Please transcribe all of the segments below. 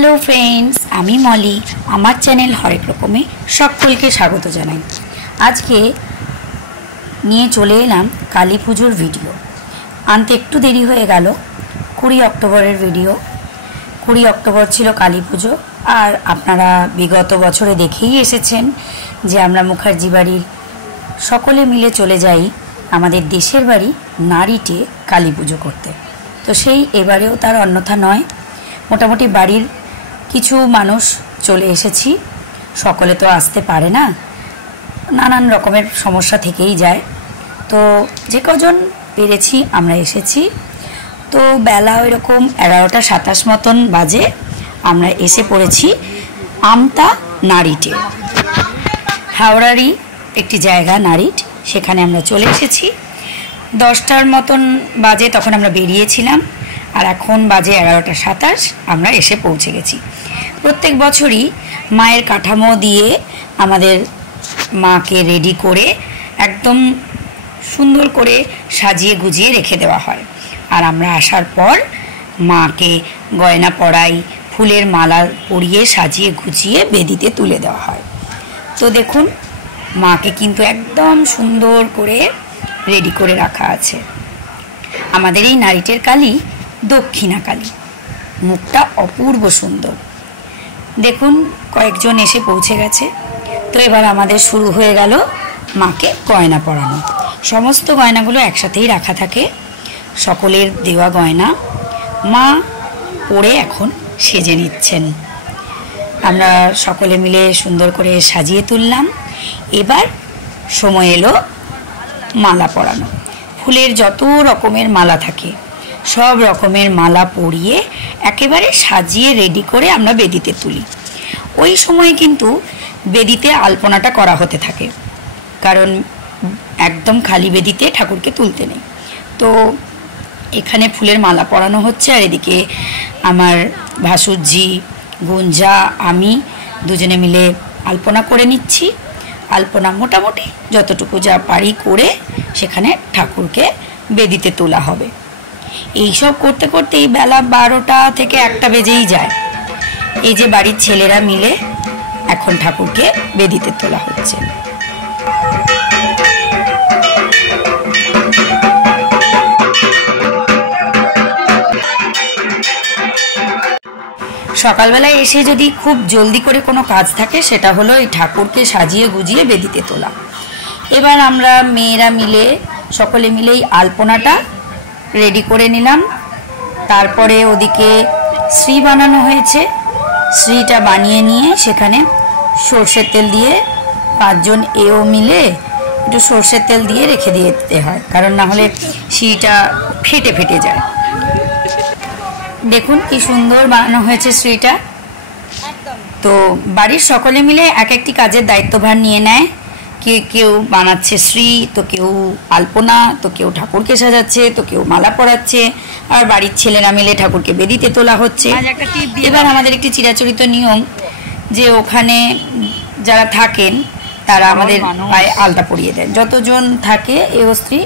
Hello friends आमी मली आमार चैनल हरेक रकमे सकलके स्वागत जानाई। आज के निये चले एलाम काली पुजोर भिडियो आनते एकटू देरी हो गेल। 20 अक्टोबरेर भिडियो। 20 अक्टोबर छिलो काली पुजो और आपनारा विगत बछरे देखेई एसेछेन जे आमरा मुखार्जी बाड़ीर सकले मिले चले जाई आमादेर देशेर बाड़ी नारिटे काली पुजो करते। तो सेई एबारेও तार अन्यथा नय। मोटामुटी बाड़ीर किछु मानुष चले एसेछि, सकले तो आसते पारे ना, नानान रकमेर समस्या थेकेई जाय। तो जे कजन पेरेछि आमरा एसेछि। तो बेला ओई रकम 11टा 27 मतन बाजे आमरा एसे पड़ेछि आमता नारिटे। हावड़ारी एकटी जायगा नारिट, सेखाने आमरा चले एसेछि। 10टार मतन बाजे तखन आमरा बेरिয়েছিলাম और एखन बाजे 11टा 27 आमरा एसे पौঁছে गेছি। प्रत्येक बछरই मायेर काठामो दिए आमादेर माके रेडी करे एकदम सुंदर करे साजिए गुजिए रेखे देওয়া হয়। और आमरा आसार पर माके गयना पड़ाई, फुलेर माला परिए साजिए गुजिए बेदिते तुले देওয়া হয়। तो देखुन माके किन्तु एकदम सुंदर करे रेडी करे रखा आछे। आमादेर एई नारिटेर काली दक्षिणा काली, मुखटा अपूर्व सुंदर। देखुन कयेकजन एसे पौঁছে गेছে। तो एबार आमादेर शुरू हये गेल माके गयना परानो। समस्त गयनागुलो एकसाथेई राखा थाके, सकलेर देওয়া गयना मा परे एखन सेजे निच्छेन। आमरा सकले मिले सुंदर करे साजिए तुललाम। एबार समय एलो माला परानो। फुलेर जत रकमेर माला थाके सब रकमेर माला परिए एकेबारे साजिए रेडी करे आमरा बेदिते तुली। ओई समय किन्तु बेदिते आल्पनाटा करा होते थाके, कारण एकदम खाली बेदिते ठाकुरके तुलते नेই। तो एखाने फुलेर माला परानो हच्छे और एदिके आमार भासुरजी गुंजा आमी दुजने मिले आल्पना करे निচ্ছি। आल्पना मोटामुटी যতটুকু যা পারি করে সেখানে ঠাকুরকে বেদিতে তোলা হবে। এই সব করতে করতেই বেলা 12টা থেকে 1টা বেজেই যায়। এই যে বাড়ির ছেলেরা মিলে এখন ঠাকুরকে বেদিতে তোলা হচ্ছে। সকালবেলায় এসে যদি খুব জলদি করে কোনো কাজ থাকে সেটা হলো এই ঠাকুরকে সাজিয়ে গুজিয়ে বেদিতে তোলা। এবার আমরা মেয়েরা মিলে সকলে মিলেই আলপনাটা রেডি করে নিলাম। তারপরে ওদিকে শ্রী বানানো হয়েছে। শ্রীটা বানিয়ে নিয়ে সেখানে সরষের তেল দিয়ে 5 জন এও মিলে একটু সরষের তেল দিয়ে রেখে দিতে হয়, কারণ না হলে শ্রীটা ফেটে ফেটে যায়। দেখুন কি সুন্দর বানানো হয়েছে শ্রীটা। তো বাড়ির সকলে মিলে এক একটি কাজের দায়িত্বভার নিয়ে নেয়। কেউ বানাচ্ছে শ্রী, তো কেউ আলপনা, তো কেউ ঠাকুরকে সাজাচ্ছে, তো কেউ মালা পরাচ্ছে, আর বাড়ির ছেলেরা মিলে ঠাকুরকে বেদিতে তোলা হচ্ছে। এবার আমাদের একটি চিরাচরিত নিয়ম যে ওখানে যারা থাকেন তারা আমাদের পায়ে আলতা পরিয়ে দেন। যতজন থাকে এ স্ত্রী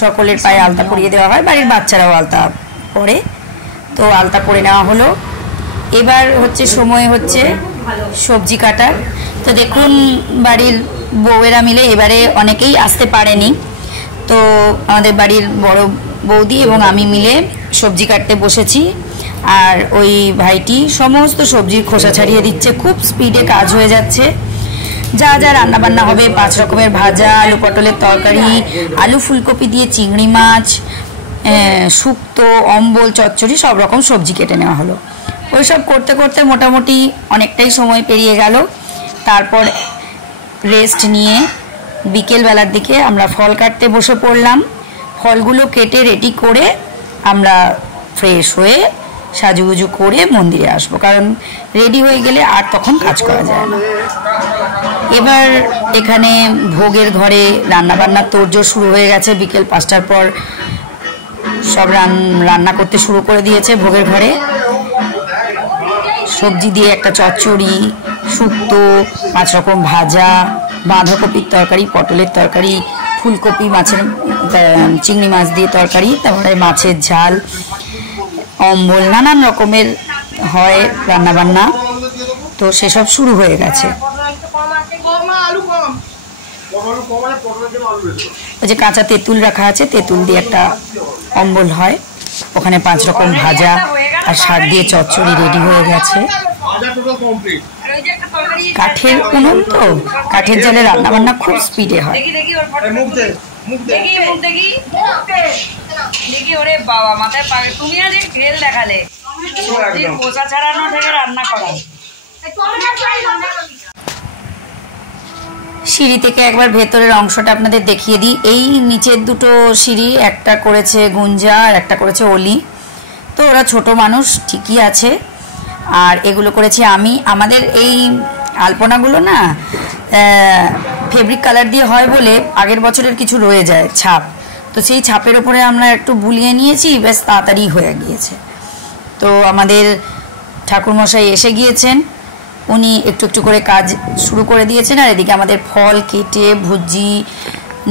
সকলের পায়ে আলতা পরিয়ে দেওয়া হয়, বাড়ির বাচ্চারাও আলতা পরে। তো আলতা পরে নেওয়া হলো। এবার হচ্ছে সময় হচ্ছে সবজি কাটার। তো দেখুন বাড়ির বউয়েরা মিলে এবারে অনেকেই আসতে পারেনি, তো আমাদের বাড়ির বড় বৌদি এবং আমি মিলে সবজি কাটতে বসেছি। আর ওই ভাইটি সমস্ত সবজির খোসা ছাড়িয়ে দিচ্ছে। খুব স্পিডে কাজ হয়ে যাচ্ছে। যা যা রান্নাবান্না হবে 5 রকমের ভাজা, আলু পটলের তরকারি, আলু ফুলকপি দিয়ে চিংড়ি মাছ, শুক্তো, অম্বল, চচ্চড়ি সব রকম সবজি কেটে নেওয়া হলো। ওই সব করতে করতে মোটামুটি অনেকটাই সময় পেরিয়ে গেল। তারপর রেস্ট নিয়ে বিকেল বেলার দিকে আমরা ফল কাটতে বসে পড়লাম। ফলগুলো কেটে রেডি করে আমরা ফ্রেশ হয়ে সাজুগুজু করে মন্দিরে আসবো, কারণ রেডি হয়ে গেলে আর তখন কাজ করা যায় না। এবার এখানে ভোগের ঘরে রান্নাবান্নার তোড়জোড় শুরু হয়ে গেছে। বিকেল 5টার পর সব রান্না করতে শুরু করে দিয়েছে ভোগের ঘরে। সবজি দিয়ে একটা চচ্চড়ি, শুক্তো, 5 রকম ভাজা, বাঁধাকপির তরকারি, পটলের তরকারি, ফুলকপি, মাছের চিংড়ি মাছ দিয়ে তরকারি, তারপরে মাছের ঝাল, অম্বল, নানান রকমের হয় রান্নাবান্না, তো সেসব শুরু হয়ে গেছে। ওই যে কাঁচা তেঁতুল রাখা আছে, তেঁতুল দিয়ে একটা অম্বল হয়, ওখানে 5 রকম ভাজা আর শাক দিয়ে চচ্চড়ি রেডি হয়ে গেছে। কাঠের উনুন তো, কাঠের জালে রান্নাবান্না খুব স্পিডে হয়। সিঁড়ি থেকে একবার ভেতরের অংশটা আপনাদের দেখিয়ে দিই। এই নিচের দুটো সিঁড়ি, একটা করেছে গুঞ্জা আর একটা করেছে অলি। তো ওরা ছোট মানুষ ঠিকই আছে, আর এগুলো করেছি আমি। আমাদের এই আলপনাগুলো না ফেব্রিক কালার দিয়ে হয় বলে আগের বছরের কিছু রয়ে যায় ছাপ, তো সেই ছাপের ওপরে আমরা একটু বুলিয়ে নিয়েছি, বেশ তাড়াতাড়ি হয়ে গিয়েছে। তো আমাদের ঠাকুরমশাই এসে গিয়েছেন, উনি একটু একটু করে কাজ শুরু করে দিয়েছেন। আর এদিকে আমাদের ফল কেটে ভুজি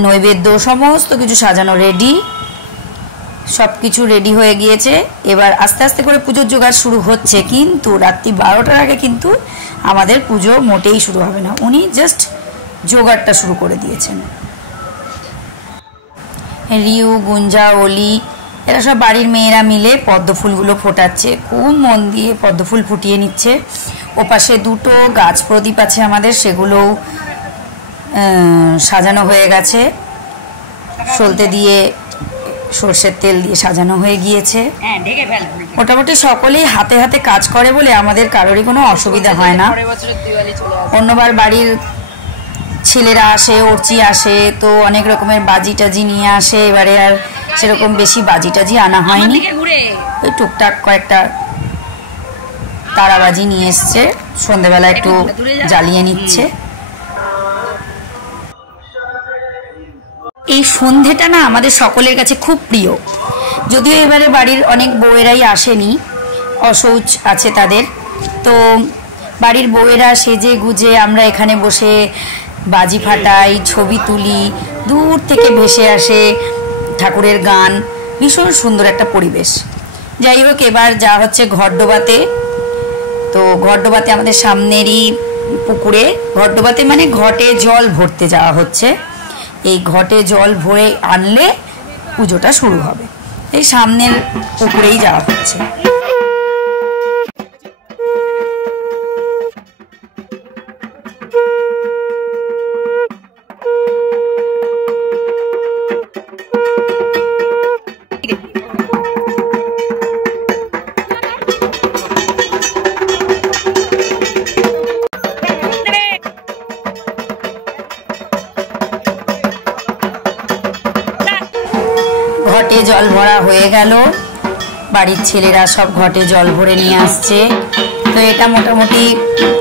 নৈবেদ্য সমস্ত কিছু সাজানো রেডি, সব কিছু রেডি হয়ে গিয়েছে। এবার আস্তে আস্তে করে পুজোর জোগাড় শুরু হচ্ছে, কিন্তু রাত্রি 12টার আগে কিন্তু আমাদের পুজো মোটেই শুরু হবে না। উনি জাস্ট জোগাড়টা শুরু করে দিয়েছেন। রিউ, গুঞ্জা, অলি এরা সব বাড়ির মেয়েরা মিলে পদ্ম ফুলগুলো ফোটাচ্ছে, খুব মন দিয়ে পদ্ম ফুল ফুটিয়ে নিচ্ছে। ওপাশে দুটো গাছ প্রদীপ আছে আমাদের, সেগুলোও সাজানো হয়ে গেছে, সলতে দিয়ে সর্ষের তেল দিয়ে সাজানো হয়ে গিয়েছে। মোটামুটি সকলেই হাতে হাতে কাজ করে বলে আমাদের কারোরই কোনো অসুবিধা হয় না। অন্যবার বাড়ির ছেলেরা আসে, অর্চি আসে, তো অনেক রকমের বাজি টাজি নিয়ে আসে। এবারে আর সেরকম বেশি বাজি টাজি আনা হয়নি, ওই টুকটাক কয়েকটা তারাবাজি নিয়ে এসছে, সন্ধ্যেবেলা একটু জ্বালিয়ে নিচ্ছে। এই সন্ধেটা না আমাদের সকলের কাছে খুব প্রিয়, যদিও এবারে বাড়ির অনেক বউয়েরাই আসেনি, অশৌচ আছে তাদের। তো বাড়ির বউয়েরা সেজে গুজে আমরা এখানে বসে বাজি ফাটাই, ছবি তুলি, দূর থেকে ভেসে আসে ঠাকুরের গান, ভীষণ সুন্দর একটা পরিবেশ। যাই হোক, এবার যা হচ্ছে ঘটডোবাতে। তো ঘটডোবাতে আমাদের সামনেরই পুকুরে, ঘটডোবাতে মানে ঘটে জল ভরতে যাওয়া হচ্ছে। এই ঘটে জল ভরে আনলে পুজোটা শুরু হবে, এই সামনের পুকুরেই যাওয়া হচ্ছে। ঘটে জল ভরা হয়ে গেল, বাড়ির ছেলেরা সব ঘটে জল ভরে নিয়ে আসছে। তো এটা মোটামুটি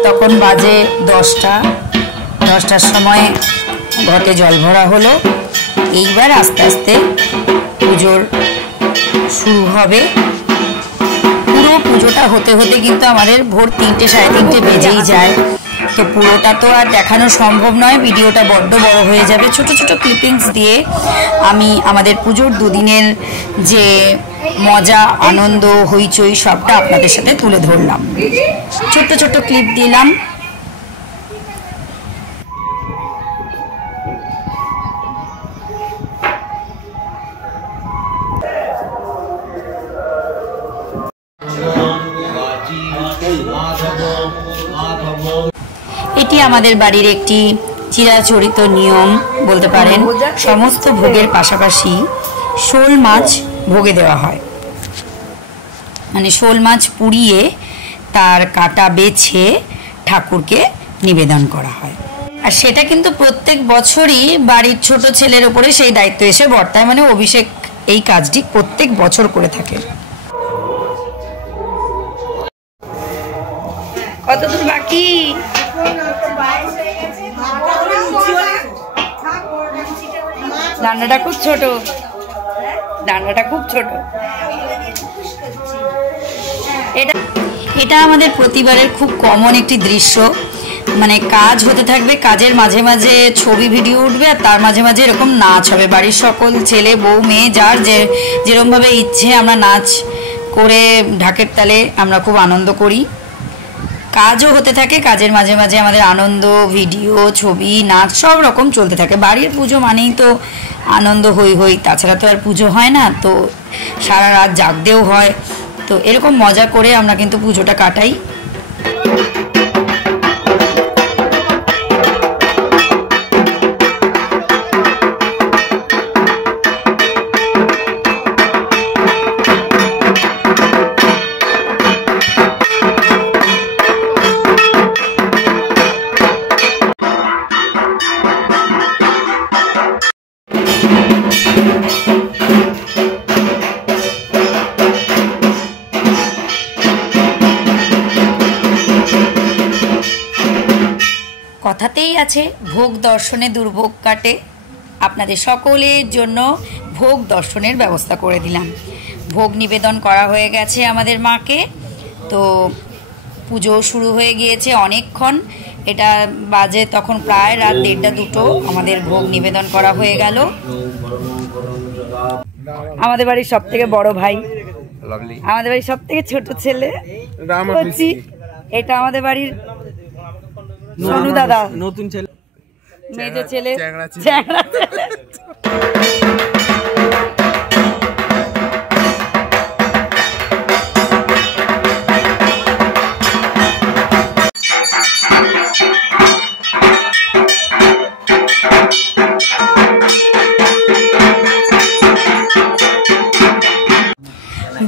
তখন বাজে 10টার সময় ঘটে জল ভরা হলো। এইবার আস্তে আস্তে পুজোর শুরু হবে। পুরো পুজোটা হতে হতে কিন্তু আমাদের ভোর 3টে সাড়ে 3টে বেজেই যায়। তো পুরোটা তো আর দেখানো সম্ভব নয়, ভিডিওটা বড্ড বড় হয়ে যাবে। ছোট ছোট ক্লিপিংস দিয়ে আমি আমাদের পুজোর দুদিনের যে মজা, আনন্দ, হইচই সবটা আপনাদের সাথে তুলে ধরলাম, ছোট্ট ছোট্ট ক্লিপ দিলাম। এটি আমাদের বাড়ির একটি চিরাচরিত নিয়ম বলতে পারেন। সমস্ত ভোগের পাশাপাশি শোল মাছ ভোগে দেওয়া হয়, মানে শোল মাছ পুড়িয়ে তার কাটা বেছে ঠাকুরকে নিবেদন করা হয়। আর সেটা কিন্তু প্রত্যেক বছরই বাড়ির ছোট ছেলের উপরে সেই দায়িত্ব এসে বর্তায়, মানে অভিষেক এই কাজটি প্রত্যেক বছর করে থাকে। কতদূর বাকি? ডান্ডাটা খুব ছোট, ডান্ডাটা খুব ছোট। এটা আমাদের প্রতিবারের খুব কমন একটি দৃশ্য, মানে কাজ হতে থাকবে, কাজের মাঝে মাঝে ছবি ভিডিও উঠবে, আর তার মাঝে মাঝে এরকম নাচ হবে। বাড়ির সকল ছেলে বউ মেয়ে যার যেরকম ভাবে ইচ্ছে আমরা নাচ করে ঢাকের তালে আমরা খুব আনন্দ করি। কাজও হতে থাকে, কাজের মাঝে মাঝে আমাদের আনন্দ, ভিডিও, ছবি, নাচ সব রকম চলতে থাকে। বাড়ির পুজো মানেই তো আনন্দ, হই হই, তাছাড়া তো আর পুজো হয় না, তো সারা রাত জাগতেও হয়। তো এরকম মজা করে আমরা কিন্তু পুজোটা কাটাই। কথাতেই আছে ভোগ দর্শনে দুর্ভোগ কাটে। আপনাদের সকলের জন্য ভোগ দর্শনের ব্যবস্থা করে দিলাম। ভোগ নিবেদন করা হয়ে গেছে আমাদের মাকে। তো পুজো শুরু হয়ে গিয়েছে অনেকক্ষণ, এটা বাজে তখন প্রায় রাত 1:30-2 আমাদের ভোগ নিবেদন করা হয়ে গেল। আমাদের বাড়ির সব থেকে বড় ভাই, আমাদের বাড়ির সব থেকে ছোট ছেলে হচ্ছি, এটা আমাদের বাড়ির সোনু দাদা, নতুন ছেলে, মেজো ছেলে, চ্যাংড়া ছেলে।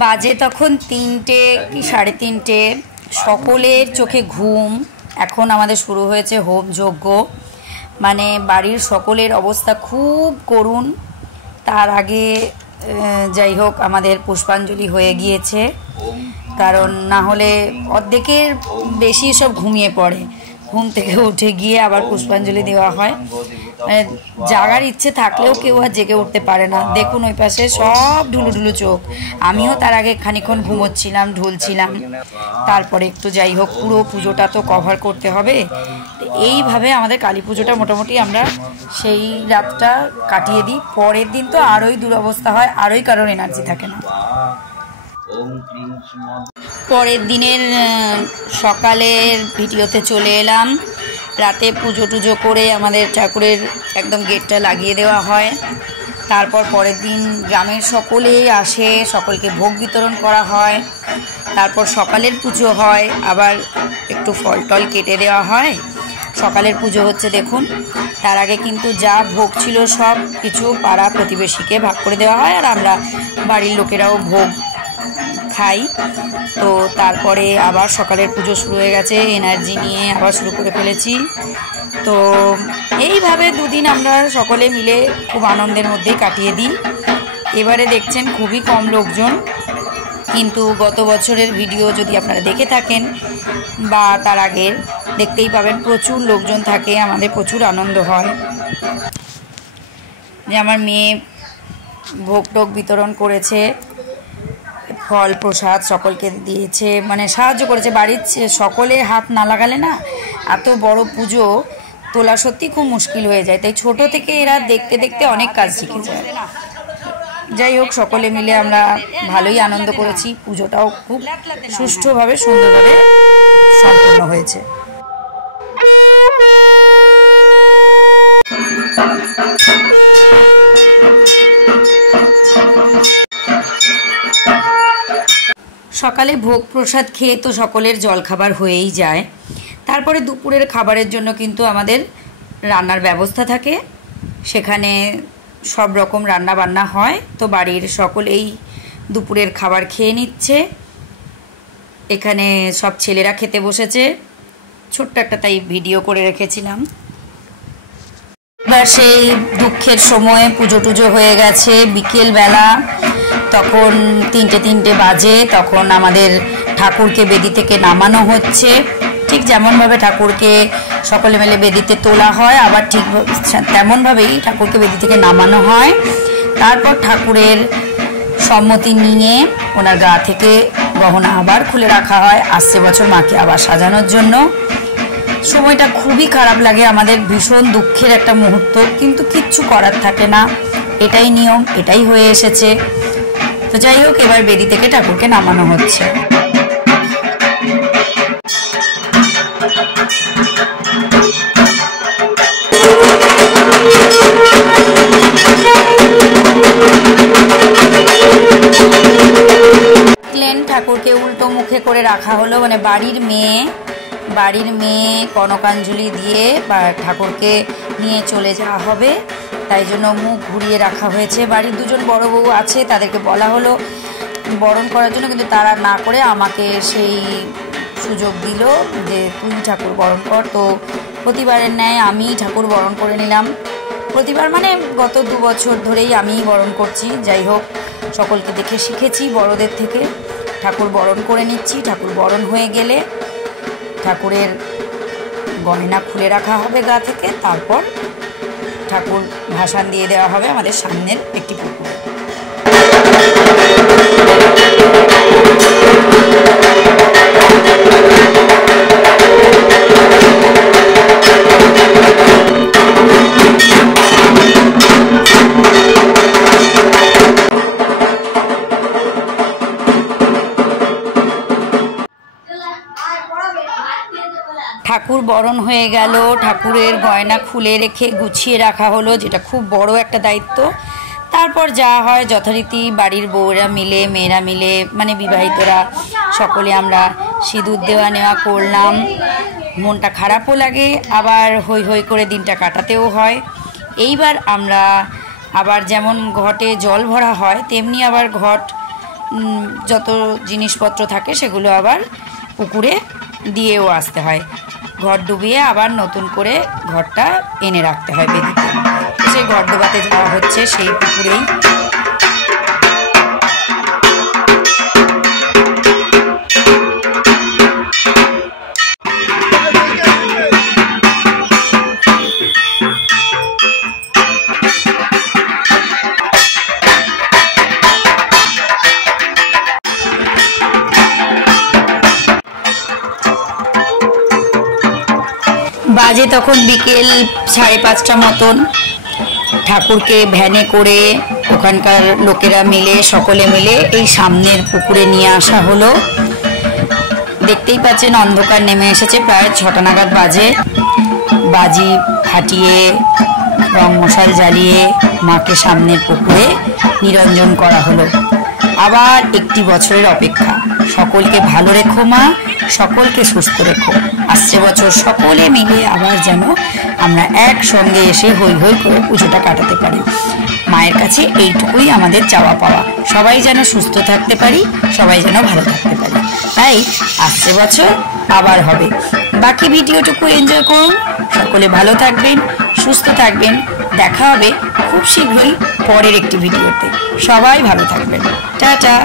বাজে তখন 3টে কি 3:30, সকলের চোখে ঘুম। এখন আমাদের শুরু হয়েছে হোম যজ্ঞ, মানে বাড়ির সকলের অবস্থা খুব করুণ। তার আগে যাই হোক আমাদের পুষ্পাঞ্জলি হয়ে গিয়েছে, কারণ না হলে অর্ধেকের বেশি সব ঘুমিয়ে পড়ে। ঘুম থেকে উঠে গিয়ে আবার পুষ্পাঞ্জলি দেওয়া হয়। জাগার ইচ্ছে থাকলেও কেউ আর জেগে উঠতে পারে না। দেখুন ওই পাশে সব ঢুলুঢুলু চোখ। আমিও তার আগে খানিক্ষণ ঘুমোচ্ছিলাম, ঢুলছিলাম, তারপরে একটু যাই হোক পুরো পুজোটা তো কভার করতে হবে। এইভাবে আমাদের কালী পুজোটা মোটামুটি আমরা সেই রাতটা কাটিয়ে দিই। পরের দিন তো আরোই দুরবস্থা হয়, আরোই কারোর এনার্জি থাকে না। পরের দিনের সকালের ভিডিওতে চলে এলাম। রাতে পুজো টুজো করে আমাদের ঠাকুরের একদম গেটটা লাগিয়ে দেওয়া হয়। তারপর পরের দিন গ্রামের সকলেই আসে, সকলকে ভোগ বিতরণ করা হয়। তারপর সকালের পুজো হয়, আবার একটু ফল টল কেটে দেওয়া হয়। সকালের পুজো হচ্ছে দেখুন। তার আগে কিন্তু যা ভোগ ছিল সব কিছু পাড়া প্রতিবেশীকে ভাগ করে দেওয়া হয়, আর আমরা বাড়ির লোকেরাও ভোগ খাই। তো তারপরে আবার সকালের পুজো শুরু হয়ে গেছে, এনার্জি নিয়ে আবার শুরু করে ফেলেছি। তো এইভাবে দুদিন আমরা সকলে মিলে খুব আনন্দের মধ্যেই কাটিয়ে দিই। এবারে দেখছেন খুবই কম লোকজন, কিন্তু গত বছরের ভিডিও যদি আপনারা দেখে থাকেন বা তার আগের, দেখতেই পাবেন প্রচুর লোকজন থাকে, আমাদের প্রচুর আনন্দ হয়। যে আমার মেয়ে ভোগ টোগ বিতরণ করেছে, ফল প্রসাদ সকলকে দিয়েছে, মানে সাহায্য করেছে। বাড়ির সকলে হাত না লাগালে না এত বড় পুজো তোলা সত্যি খুব মুশকিল হয়ে যায়। তাই ছোট থেকে এরা দেখতে দেখতে অনেক কাজ শিখে যায়। যাই হোক সকলে মিলে আমরা ভালোই আনন্দ করেছি। পুজোটাও খুব সুষ্ঠুভাবে সুন্দরভাবে সম্পন্ন হয়েছে। সকালে ভোগ প্রসাদ খেয়ে তো সকলের জলখাবার হয়েই যায়। তারপরে দুপুরের খাবারের জন্য কিন্তু আমাদের রান্নার ব্যবস্থা থাকে, সেখানে সব রকম রান্না বান্না হয়। তো বাড়ির সকলেই দুপুরের খাবার খেয়ে নিচ্ছে। এখানে সব ছেলেরা খেতে বসেছে, ছোট্ট একটা তাই ভিডিও করে রেখেছিলাম। এবার সেই দুঃখের সময় পুজো টুজো হয়ে গেছে, বিকেলবেলা তখন 3টে বাজে। তখন আমাদের ঠাকুরকে বেদি থেকে নামানো হচ্ছে। ঠিক যেমনভাবে ঠাকুরকে সকলে মিলে বেদিতে তোলা হয়, আবার ঠিক তেমনভাবেই ঠাকুরকে বেদি থেকে নামানো হয়। তারপর ঠাকুরের সম্মতি নিয়ে ওনার গা থেকে গহনা আবার খুলে রাখা হয় আসছে বছর মাকে আবার সাজানোর জন্য। সময়টা খুবই খারাপ লাগে, আমাদের ভীষণ দুঃখের একটা মুহূর্ত, কিন্তু কিচ্ছু করার থাকে না, এটাই নিয়ম, এটাই হয়ে এসেছে। তো যাই হোক, এবার বেদি থেকে ঠাকুরকে নামানো হচ্ছে। ঠাকুরকে উল্টো মুখে করে রাখা হলো, মানে বাড়ির মেয়ে কনকাঞ্জলি দিয়ে বা ঠাকুরকে নিয়ে চলে যাওয়া হবে, তাই জন্য মুখ ঘুরিয়ে রাখা হয়েছে। বাড়ির দুজন বড় বউ আছে, তাদেরকে বলা হলো বরণ করার জন্য, কিন্তু তারা না করে আমাকে সেই সুযোগ দিল যে তুই ঠাকুর বরণ কর। তো প্রতিবারের ন্যায় আমি ঠাকুর বরণ করে নিলাম। প্রতিবার মানে গত 2 বছর ধরেই আমিই বরণ করছি। যাই হোক, সকলকে দেখে শিখেছি বড়দের থেকে। ঠাকুর বরণ করে নিচ্ছি। ঠাকুর বরণ হয়ে গেলে ঠাকুরের গয়না খুলে রাখা হবে গা থেকে, তারপর ঠাকুর ভাসান দিয়ে দেওয়া হবে আমাদের সামনের একটি পুকুরে। ঠাকুর বরণ হয়ে গেল, ঠাকুরের গয়না খুলে রেখে গুছিয়ে রাখা হলো, যেটা খুব বড় একটা দায়িত্ব। তারপর যা হয় যথারীতি বাড়ির বউরা মিলে, মেয়েরা মিলে, মানে বিবাহিতরা সকলে আমরা সিঁদুর দেওয়া নেওয়া করলাম। মনটা খারাপও লাগে, আবার হই হই করে দিনটা কাটাতেও হয়। এইবার আমরা আবার যেমন ঘটে জল ভরা হয়, তেমনি আবার ঘট যত জিনিসপত্র থাকে সেগুলো আবার পুকুরে দিয়েও আসতে হয়। ঘর ডুবিয়ে আবার নতুন করে ঘরটা এনে রাখতে হয় বেদিতে। সেই ঘর ডোবাতে যাওয়া হচ্ছে সেই পুকুরেই। বাজে তখন বিকেল 5:30 মতন। ঠাকুরকে ভ্যানে করে ওখানকার লোকেরা মিলে, সকলে মিলে এই সামনের পুকুরে নিয়ে আসা হলো। দেখতেই পাচ্ছেন অন্ধকার নেমে এসেছে, প্রায় 6টা নাগাদ বাজে। বাজি ফাটিয়ে রং মশাল জ্বালিয়ে মাকে সামনের পুকুরে নিরঞ্জন করা হলো। আবার একটি বছরের অপেক্ষা। সকলকে ভালো রেখো মা, সকলকে সুস্থ রেখো। আসছে বছর সকলে মিলে আবার যেন আমরা একসঙ্গে এসে হই হই করে পুজোটা কাটাতে পারি। মায়ের কাছে এইটুকুই আমাদের চাওয়া পাওয়া, সবাই যেন সুস্থ থাকতে পারি, সবাই যেন ভালো থাকতে পারি। তাই আসছে বছর আবার হবে। বাকি ভিডিওটুকু এনজয় করুন। সকলে ভালো থাকবেন, সুস্থ থাকবেন। দেখা হবে খুব শীঘ্রই পরের একটি ভিডিওতে। সবাই ভালো থাকবেন। টাটা।